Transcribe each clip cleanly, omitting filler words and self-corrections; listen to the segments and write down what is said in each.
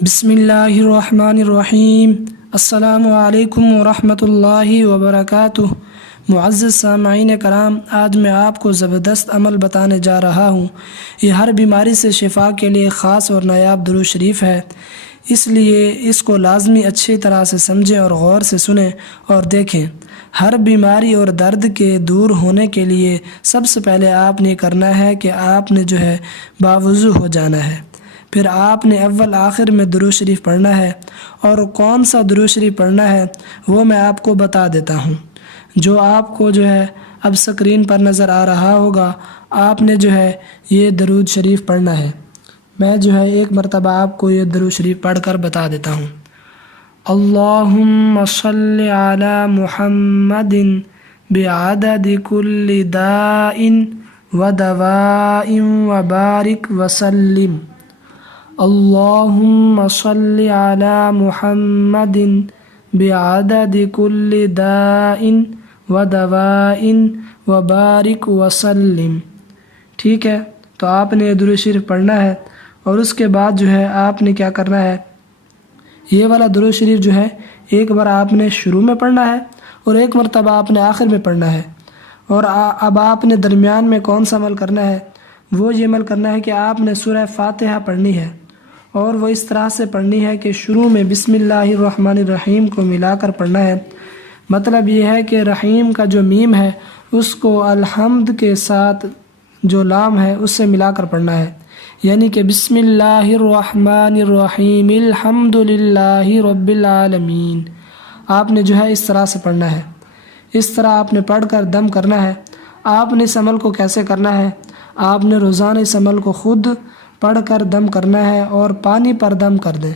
بسم اللہ الرحمن الرحیم۔ السلام علیکم ورحمۃ اللہ وبرکاتہ۔ معزز سامعین کرام، آج میں آپ کو زبردست عمل بتانے جا رہا ہوں۔ یہ ہر بیماری سے شفا کے لیے خاص اور نایاب درود شریف ہے، اس لیے اس کو لازمی اچھی طرح سے سمجھیں اور غور سے سنیں اور دیکھیں۔ ہر بیماری اور درد کے دور ہونے کے لیے سب سے پہلے آپ نے کرنا ہے کہ آپ نے باوضو ہو جانا ہے۔ پھر آپ نے اول آخر میں درود شریف پڑھنا ہے، اور کون سا درود شریف پڑھنا ہے وہ میں آپ کو بتا دیتا ہوں، جو آپ کو اب سکرین پر نظر آ رہا ہوگا۔ آپ نے یہ درود شریف پڑھنا ہے۔ میں ایک مرتبہ آپ کو یہ درود شریف پڑھ کر بتا دیتا ہوں۔ اللہم صلی علی محمد بعدد کل داء و دواء و بارک وسلم۔ اللہم صلی علی محمد بعدد کل داء و دواء و بارک وسلم۔ ٹھیک ہے، تو آپ نے درود شریف پڑھنا ہے، اور اس کے بعد آپ نے کیا کرنا ہے، یہ والا درود شریف ایک بار آپ نے شروع میں پڑھنا ہے اور ایک مرتبہ آپ نے آخر میں پڑھنا ہے۔ اور اب آپ نے درمیان میں کون سا عمل کرنا ہے، وہ یہ عمل کرنا ہے کہ آپ نے سورہ فاتحہ پڑھنی ہے، اور وہ اس طرح سے پڑھنی ہے کہ شروع میں بسم اللہ الرحمن الرحیم کو ملا کر پڑھنا ہے۔ مطلب یہ ہے کہ رحیم کا جو میم ہے اس کو الحمد کے ساتھ جو لام ہے اس سے ملا کر پڑھنا ہے، یعنی کہ بسم اللہ الرحمن الرحیم الحمد للہ رب العالمین۔ آپ نے اس طرح سے پڑھنا ہے۔ اس طرح آپ نے پڑھ کر دم کرنا ہے۔ آپ نے اس عمل کو کیسے کرنا ہے، آپ نے روزانہ اس عمل کو خود پڑھ کر دم کرنا ہے، اور پانی پر دم کر دیں۔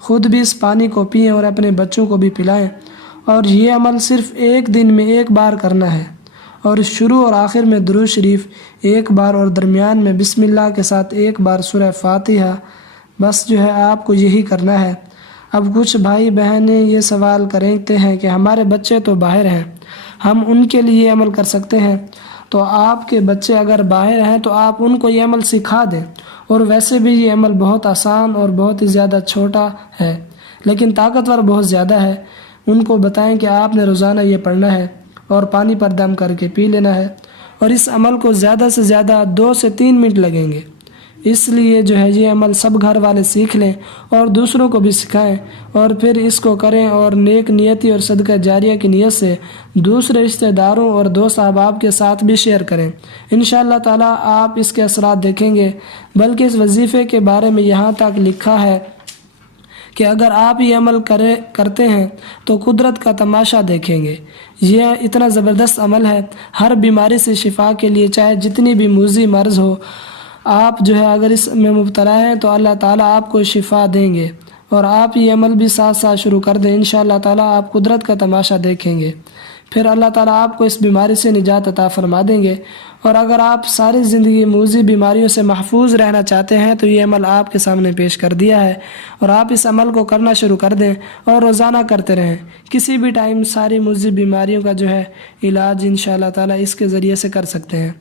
خود بھی اس پانی کو پئیں اور اپنے بچوں کو بھی پلائیں، اور یہ عمل صرف ایک دن میں ایک بار کرنا ہے، اور شروع اور آخر میں درود شریف ایک بار، اور درمیان میں بسم اللہ کے ساتھ ایک بار سورہ فاتحہ۔ بس آپ کو یہی کرنا ہے۔ اب کچھ بھائی بہنیں یہ سوال کرتے ہیں کہ ہمارے بچے تو باہر ہیں، ہم ان کے لیے عمل کر سکتے ہیں؟ تو آپ کے بچے اگر باہر ہیں تو آپ ان کو یہ عمل سکھا دیں، اور ویسے بھی یہ عمل بہت آسان اور بہت ہی زیادہ چھوٹا ہے، لیکن طاقتور بہت زیادہ ہے۔ ان کو بتائیں کہ آپ نے روزانہ یہ پڑھنا ہے اور پانی پر دم کر کے پی لینا ہے، اور اس عمل کو زیادہ سے زیادہ 2 سے 3 منٹ لگیں گے۔ اس لیے یہ عمل سب گھر والے سیکھ لیں اور دوسروں کو بھی سکھائیں، اور پھر اس کو کریں، اور نیک نیتی اور صدقہ جاریہ کی نیت سے دوسرے رشتہ داروں اور دوست احباب کے ساتھ بھی شیئر کریں۔ انشاءاللہ تعالیٰ آپ اس کے اثرات دیکھیں گے۔ بلکہ اس وظیفے کے بارے میں یہاں تک لکھا ہے کہ اگر آپ یہ عمل کرتے ہیں تو قدرت کا تماشا دیکھیں گے۔ یہ اتنا زبردست عمل ہے، ہر بیماری سے شفا کے لیے، چاہے جتنی بھی موذی مرض ہو، آپ اگر اس میں مبتلا ہیں تو اللہ تعالیٰ آپ کو شفا دیں گے۔ اور آپ یہ عمل بھی ساتھ ساتھ شروع کر دیں، انشاءاللہ تعالیٰ آپ قدرت کا تماشا دیکھیں گے۔ پھر اللہ تعالیٰ آپ کو اس بیماری سے نجات عطا فرما دیں گے۔ اور اگر آپ ساری زندگی موذی بیماریوں سے محفوظ رہنا چاہتے ہیں تو یہ عمل آپ کے سامنے پیش کر دیا ہے، اور آپ اس عمل کو کرنا شروع کر دیں اور روزانہ کرتے رہیں۔ کسی بھی ٹائم ساری موذی بیماریوں کا علاج انشاءاللہ تعالیٰ اس کے ذریعے سے کر سکتے ہیں۔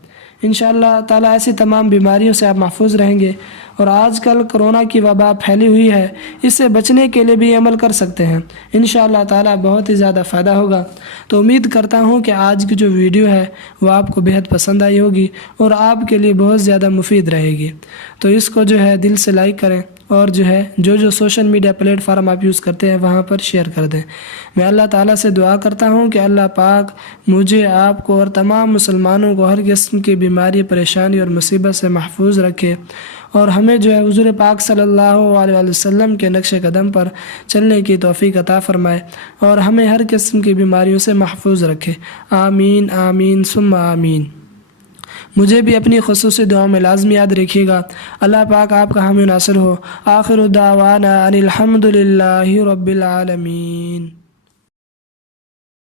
انشاءاللہ تعالیٰ ایسی تمام بیماریوں سے آپ محفوظ رہیں گے۔ اور آج کل کرونا کی وبا پھیلی ہوئی ہے، اس سے بچنے کے لیے بھی عمل کر سکتے ہیں۔ انشاءاللہ تعالیٰ بہت ہی زیادہ فائدہ ہوگا۔ تو امید کرتا ہوں کہ آج کی جو ویڈیو ہے وہ آپ کو بہت پسند آئی ہوگی اور آپ کے لیے بہت زیادہ مفید رہے گی۔ تو اس کو دل سے لائک کریں، اور جو سوشل میڈیا پلیٹ فارم آپ یوز کرتے ہیں وہاں پر شیئر کر دیں۔ میں اللہ تعالیٰ سے دعا کرتا ہوں کہ اللہ پاک مجھے، آپ کو اور تمام مسلمانوں کو ہر قسم کی بیماری، پریشانی اور مصیبت سے محفوظ رکھے، اور ہمیں حضور پاک صلی اللہ علیہ وسلم کے نقش قدم پر چلنے کی توفیق عطا فرمائے، اور ہمیں ہر قسم کی بیماریوں سے محفوظ رکھے۔ آمین آمین ثم آمین۔ مجھے بھی اپنی خصوصی دعاؤں میں لازمی یاد رکھیے گا۔ اللہ پاک آپ کا حامی و ناصر ہو۔ آخر دعوانا ان الحمد للہ رب العالمین۔